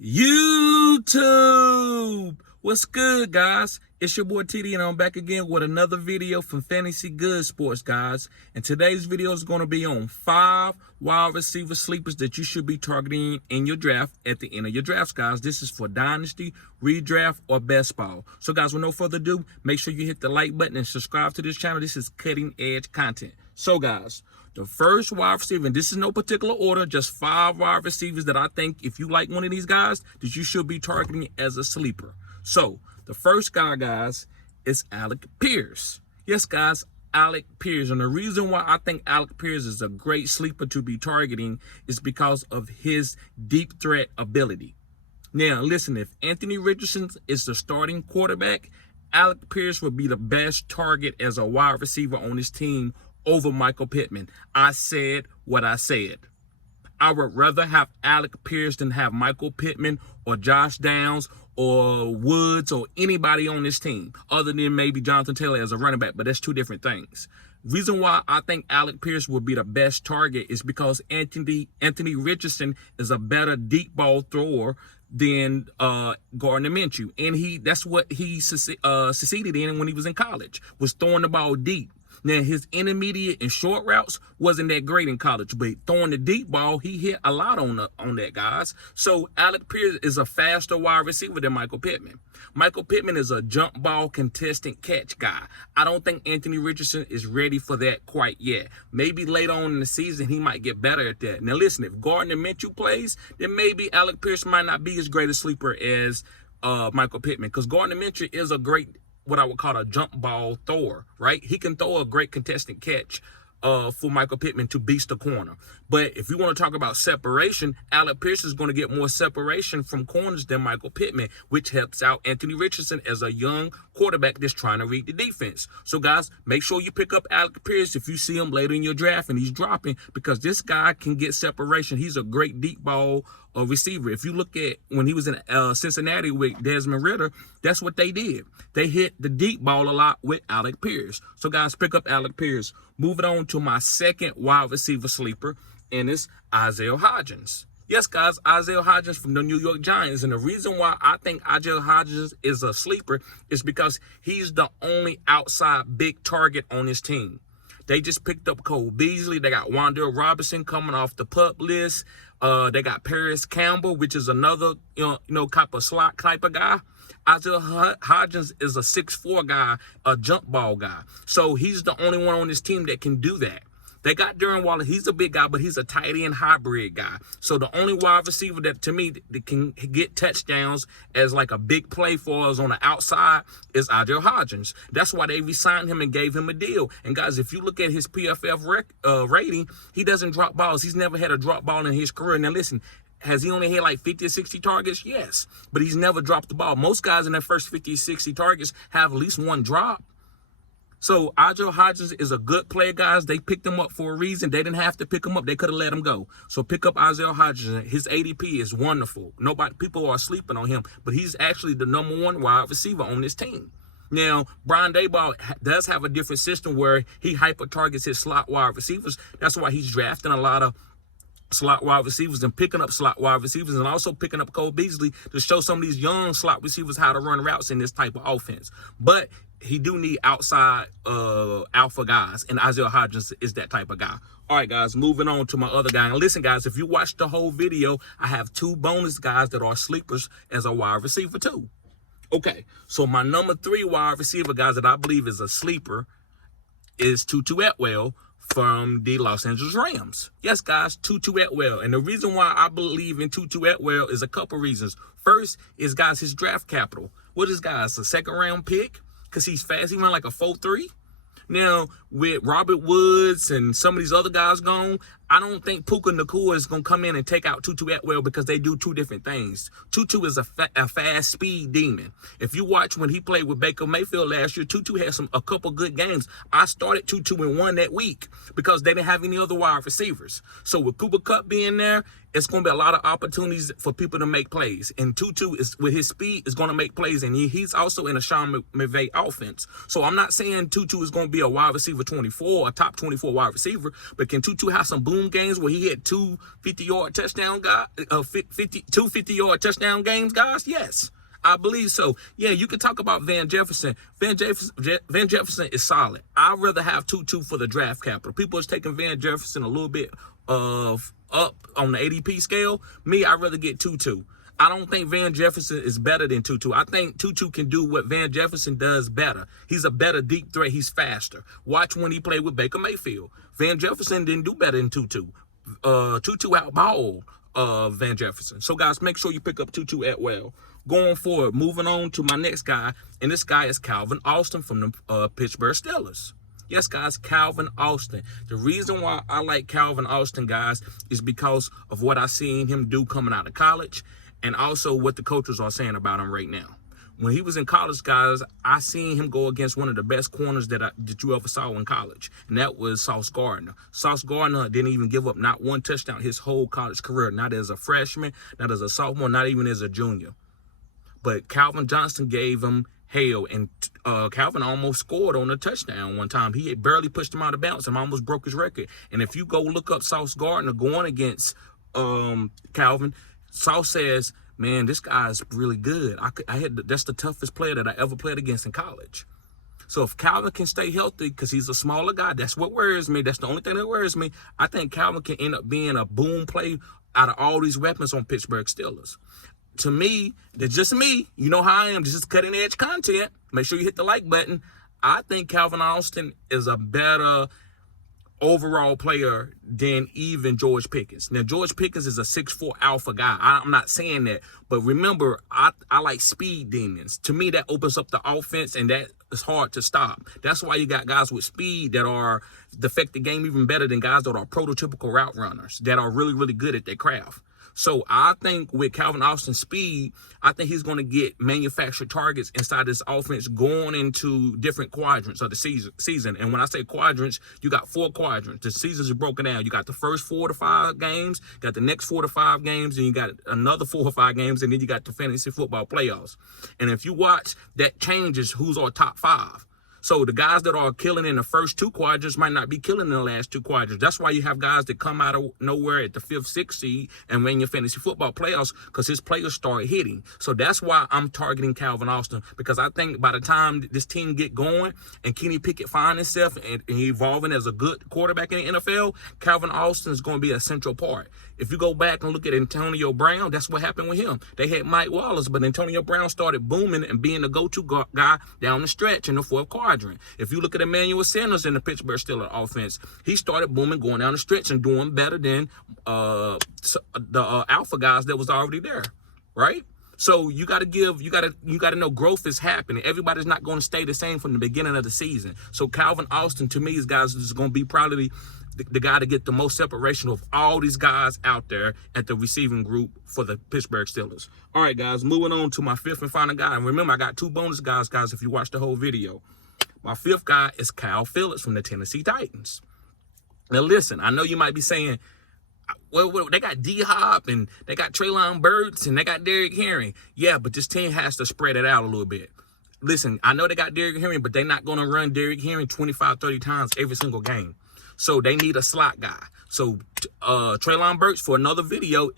YouTube, what's good, guys? It's your boy TD, and I'm back again with another video from Fantasy Good Sports, guys. And today's video is going to be on 5 wide receiver sleepers that you should be targeting in your draft at the end of your drafts, guys. This is for Dynasty, Redraft, or Best Ball. So, guys, with no further ado, make sure you hit the like button and subscribe to this channel. This is cutting-edge content. So, guys, the first wide receiver, and this is no particular order, just 5 wide receivers that I think if you like one of these guys, that you should be targeting as a sleeper. So, the first guy, guys, is Alec Pierce. Yes, guys, Alec Pierce. And the reason why I think Alec Pierce is a great sleeper to be targeting is because of his deep threat ability. Now, listen, if Anthony Richardson is the starting quarterback, Alec Pierce would be the best target as a wide receiver on his team over Michael Pittman. I said what I said. I would rather have Alec Pierce than have Michael Pittman or Josh Downs or Woods or anybody on this team, other than maybe Jonathan Taylor as a running back, but that's two different things. Reason why I think Alec Pierce would be the best target is because Anthony Richardson is a better deep ball thrower than Gardner Minshew, and that's what he succeeded in when he was in college, was throwing the ball deep. Now, his intermediate and short routes wasn't that great in college, but throwing the deep ball, he hit a lot on that, guys. So, Alec Pierce is a faster wide receiver than Michael Pittman. Michael Pittman is a jump ball contestant catch guy. I don't think Anthony Richardson is ready for that quite yet. Maybe later on in the season, he might get better at that. Now, listen, if Gardner Minshew plays, then maybe Alec Pierce might not be as great a sleeper as Michael Pittman, because Gardner Minshew is a great, what I would call a jump ball thrower, right? He can throw a great contestant catch for Michael Pittman to beast the corner. But if you want to talk about separation, Alec Pierce is going to get more separation from corners than Michael Pittman, which helps out Anthony Richardson as a young quarterback that's trying to read the defense. So, guys, make sure you pick up Alec Pierce if you see him later in your draft and he's dropping, because this guy can get separation. He's a great deep ball receiver. If you look at when he was in Cincinnati with Desmond Ridder, that's what they did. They hit the deep ball a lot with Alec Pierce. So, guys, pick up Alec Pierce. Moving on to my second wide receiver sleeper, and it's Isaiah Hodgins. Yes, guys, Isaiah Hodgins from the New York Giants. And the reason why I think Isaiah Hodgins is a sleeper is because he's the only outside big target on his team. They just picked up Cole Beasley. They got Wan'Dale Robinson coming off the PUP list. They got Paris Campbell, which is another type of slot type of guy. Isaiah Hodgins is a 6'4" guy, a jump ball guy. So he's the only one on this team that can do that. They got Darren Waller. He's a big guy, but he's a tight end hybrid guy. So the only wide receiver that, to me, that can get touchdowns as like a big play for us on the outside is Isaiah Hodgins. That's why they re-signed him and gave him a deal. And, guys, if you look at his PFF rating, he doesn't drop balls. He's never had a drop ball in his career. Now, listen, has he only had like 50 or 60 targets? Yes. But he's never dropped the ball. Most guys in their first 50 or 60 targets have at least one drop. So Isaiah Hodgins is a good player, guys. They picked him up for a reason. They didn't have to pick him up. They could have let him go. So pick up Isaiah Hodgins. His ADP is wonderful. People are sleeping on him, but he's actually the #1 wide receiver on this team. Now, Brian Daboll does have a different system where he hyper-targets his slot wide receivers. That's why he's drafting a lot of slot wide receivers and picking up slot wide receivers, and also picking up Cole Beasley to show some of these young slot receivers how to run routes in this type of offense. But he do need outside alpha guys, and Isaiah Hodgins is that type of guy. All right, guys, moving on to my other guy. And listen, guys, if you watch the whole video, I have 2 bonus guys that are sleepers as a wide receiver too. Okay, so my number 3 wide receiver, guys, that I believe is a sleeper is Tutu Atwell from the Los Angeles Rams. Yes, guys, Tutu Atwell. And the reason why I believe in Tutu Atwell is a couple reasons. First is, guys, his draft capital. What is, guys, a 2nd-round pick? Because he's fast. He ran like a 4.3. Now, with Robert Woods and some of these other guys gone, I don't think Puka Nacua is going to come in and take out Tutu Atwell, because they do 2 different things. Tutu is a fast speed demon. If you watch when he played with Baker Mayfield last year, Tutu had a couple good games. I started Tutu and won that week because they didn't have any other wide receivers. So with Cooper Kupp being there, it's going to be a lot of opportunities for people to make plays. And Tutu, with his speed, is going to make plays. And he's also in a Sean McVay offense. So I'm not saying Tutu is going to be a wide receiver 24, a top 24 wide receiver, but can Tutu have some boom boom games where he had two 50-yard touchdown guys, 50-yard touchdown games, guys? Yes, I believe so. Yeah, you can talk about Van Jefferson. Van Jefferson is solid. I'd rather have Tutu for the draft capital. People is taking Van Jefferson a little bit of up on the ADP scale. Me, I'd rather get Tutu. I don't think Van Jefferson is better than Tutu. I think Tutu can do what Van Jefferson does better. He's a better deep threat. He's faster. Watch when he played with Baker Mayfield. Van Jefferson didn't do better than Tutu. Tutu outballed Van Jefferson. So, guys, make sure you pick up Tutu Atwell. Going forward, moving on to my next guy, and this guy is Calvin Austin from the Pittsburgh Steelers. Yes, guys, Calvin Austin. The reason why I like Calvin Austin, guys, is because of what I seen him do coming out of college, and also what the coaches are saying about him right now. When he was in college, guys, I seen him go against one of the best corners that you ever saw in college, and that was Sauce Gardner. Sauce Gardner didn't even give up not one touchdown his whole college career, not as a freshman, not as a sophomore, not even as a junior. But Calvin Johnson gave him hell, and Calvin almost scored on a touchdown one time. He had barely pushed him out of bounds and almost broke his record. And if you go look up Sauce Gardner going against Calvin, Sauce says, man, this guy's really good. That's the toughest player that I ever played against in college. So if Calvin can stay healthy, because he's a smaller guy, that's what worries me. That's the only thing that worries me. I think Calvin can end up being a boom play out of all these weapons on Pittsburgh Steelers. To me, that's just me. You know how I am. This is cutting edge content. Make sure you hit the like button. I think Calvin Austin is a better overall player than even George Pickens. Now, George Pickens is a 6'4" alpha guy. I'm not saying that. But remember, I like speed demons. To me, that opens up the offense, and that is hard to stop. That's why you got guys with speed that are affect the game even better than guys that are prototypical route runners, that are really, really good at their craft. So I think with Calvin Austin's speed, I think he's going to get manufactured targets inside this offense going into different quadrants of the season. And when I say quadrants, you got 4 quadrants. The season is broken down. You got the first 4 to 5 games, got the next 4 to 5 games, and you got another 4 or 5 games, and then you got the fantasy football playoffs. And if you watch, that changes who's our top 5. So the guys that are killing in the first 2 quadrants might not be killing in the last 2 quadrants. That's why you have guys that come out of nowhere at the 5th, 6th seed and win your fantasy football playoffs because his players start hitting. So that's why I'm targeting Calvin Austin, because I think by the time this team get going and Kenny Pickett find himself and evolving as a good quarterback in the NFL, Calvin Austin is going to be a central part. If you go back and look at Antonio Brown, that's what happened with him. They had Mike Wallace, but Antonio Brown started booming and being the go-to guy down the stretch in the 4th quadrant. If you look at Emmanuel Sanders in the Pittsburgh Steelers offense, he started booming, going down the stretch and doing better than the alpha guys that was already there, right? So you got to know growth is happening. Everybody's not going to stay the same from the beginning of the season. So Calvin Austin, to me, is going to be probably the guy to get the most separation of all these guys out there at the receiving group for the Pittsburgh Steelers. All right, guys, moving on to my 5th and final guy. And remember, I got 2 bonus guys, if you watch the whole video. My 5th guy is Kyle Phillips from the Tennessee Titans. Now, listen, I know you might be saying, well, they got D-Hop and they got Treylon Burks and they got Derrick Henry. Yeah, but this team has to spread it out a little bit. Listen, I know they got Derrick Henry, but they're not going to run Derrick Henry 25, 30 times every single game. So they need a slot guy. So Treylon Burks, for another video,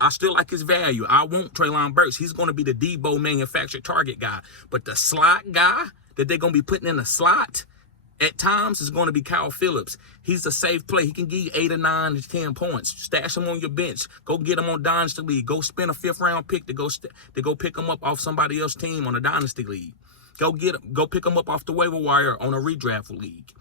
I still like his value. I want Treylon Burks. He's going to be the Debo manufactured target guy. But the slot guy that they're going to be putting in a slot at times is going to be Kyle Phillips. He's a safe play. He can give you 8 or 9 to 10 points. Stash him on your bench. Go get him on Dynasty League. Go spend a 5th round pick to go pick him up off somebody else's team on a Dynasty League. Go pick him up off the waiver wire on a redraft league.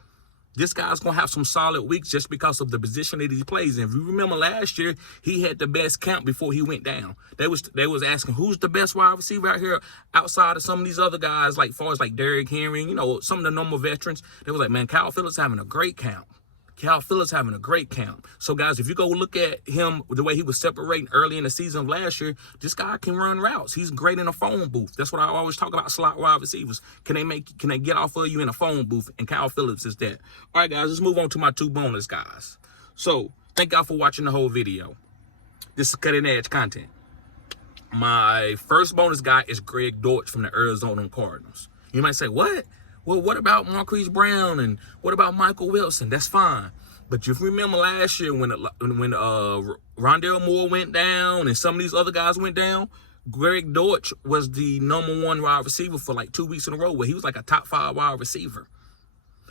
This guy's going to have some solid weeks just because of the position that he plays in. If you remember last year, he had the best camp before he went down. They was asking, who's the best wide receiver out here outside of some of these other guys, like far as like Derrick Henry, some of the normal veterans. They was like, man, Kyle Phillips having a great camp. Kyle Phillips having a great camp. So, guys, if you go look at him, the way he was separating early in the season of last year, this guy can run routes. He's great in a phone booth. That's what I always talk about, slot wide receivers. Can they get off of you in a phone booth? And Kyle Phillips is that. All right, guys, let's move on to my 2 bonus guys. So, thank y'all for watching the whole video. This is cutting edge content. My first bonus guy is Greg Deutsch from the Arizona Cardinals. You might say, what? Well, what about Marquise Brown and what about Michael Wilson? That's fine. But if you remember last year when Rondale Moore went down and some of these other guys went down, Greg Deutsch was the #1 wide receiver for like 2 weeks in a row, where he was like a top 5 wide receiver.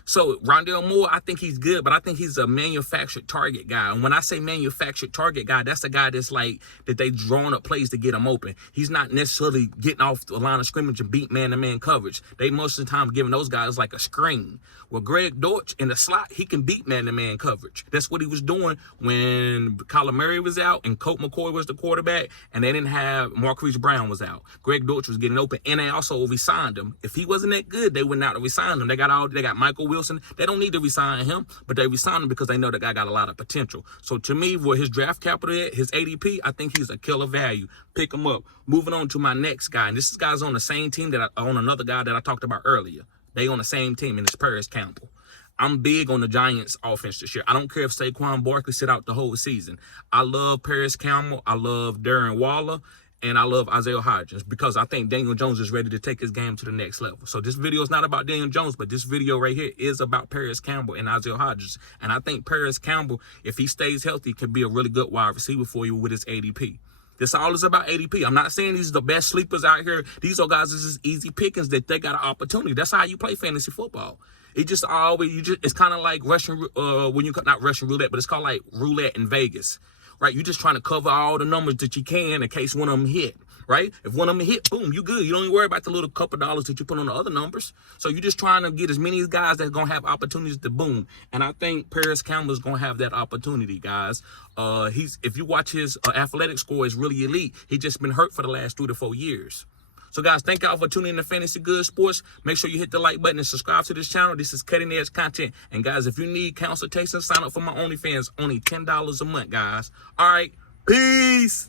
So Rondale Moore, I think he's good, but I think he's a manufactured target guy. And when I say manufactured target guy, that's the guy that's like that they drawing up plays to get him open. He's not necessarily getting off the line of scrimmage and beat man-to-man coverage. They most of the time giving those guys like a screen. Well, Greg Deutsch in the slot, he can beat man-to-man coverage. That's what he was doing when Kyler Murray was out and Colt McCoy was the quarterback, and they didn't have Marquise Brown was out. Greg Deutsch was getting open, and they also re-signed him. If he wasn't that good, they would not have re-signed him. They got Michael Wilson. They don't need to re-sign him, but they re-signed him because they know that guy got a lot of potential. So to me, where his draft capital at, his ADP, I think he's a killer value. Pick him up. Moving on to my next guy, and this guy's on the same team that on another guy that I talked about earlier. They on the same team, and it's Paris Campbell. I'm big on the Giants offense this year. I don't care if Saquon Barkley sit out the whole season. I love Paris Campbell. I love Darren Waller. And I love Isaiah Hodgins because I think Daniel Jones is ready to take his game to the next level. So this video is not about Daniel Jones, but this video right here is about Paris Campbell and Isaiah Hodgins. And I think Paris Campbell, if he stays healthy, can be a really good wide receiver for you with his ADP. This all is about ADP. I'm not saying these are the best sleepers out here. These are guys that's just easy pickings that they got an opportunity. That's how you play fantasy football. It just always, it's kind of like Russian, not Russian roulette, but it's called like roulette in Vegas. Right, you're just trying to cover all the numbers that you can in case one of them hit, right? If one of them hit, boom, you good. You don't even worry about the little couple dollars that you put on the other numbers. So you're just trying to get as many guys that's going to have opportunities to boom. And I think Paris Campbell's going to have that opportunity, guys. If you watch his athletic score, is really elite. He's just been hurt for the last 3 to 4 years. So, guys, thank y'all for tuning in to Fantasy Good Sports. Make sure you hit the like button and subscribe to this channel. This is cutting-edge content. And, guys, if you need consultation, sign up for my OnlyFans. Only $10 a month, guys. All right. Peace.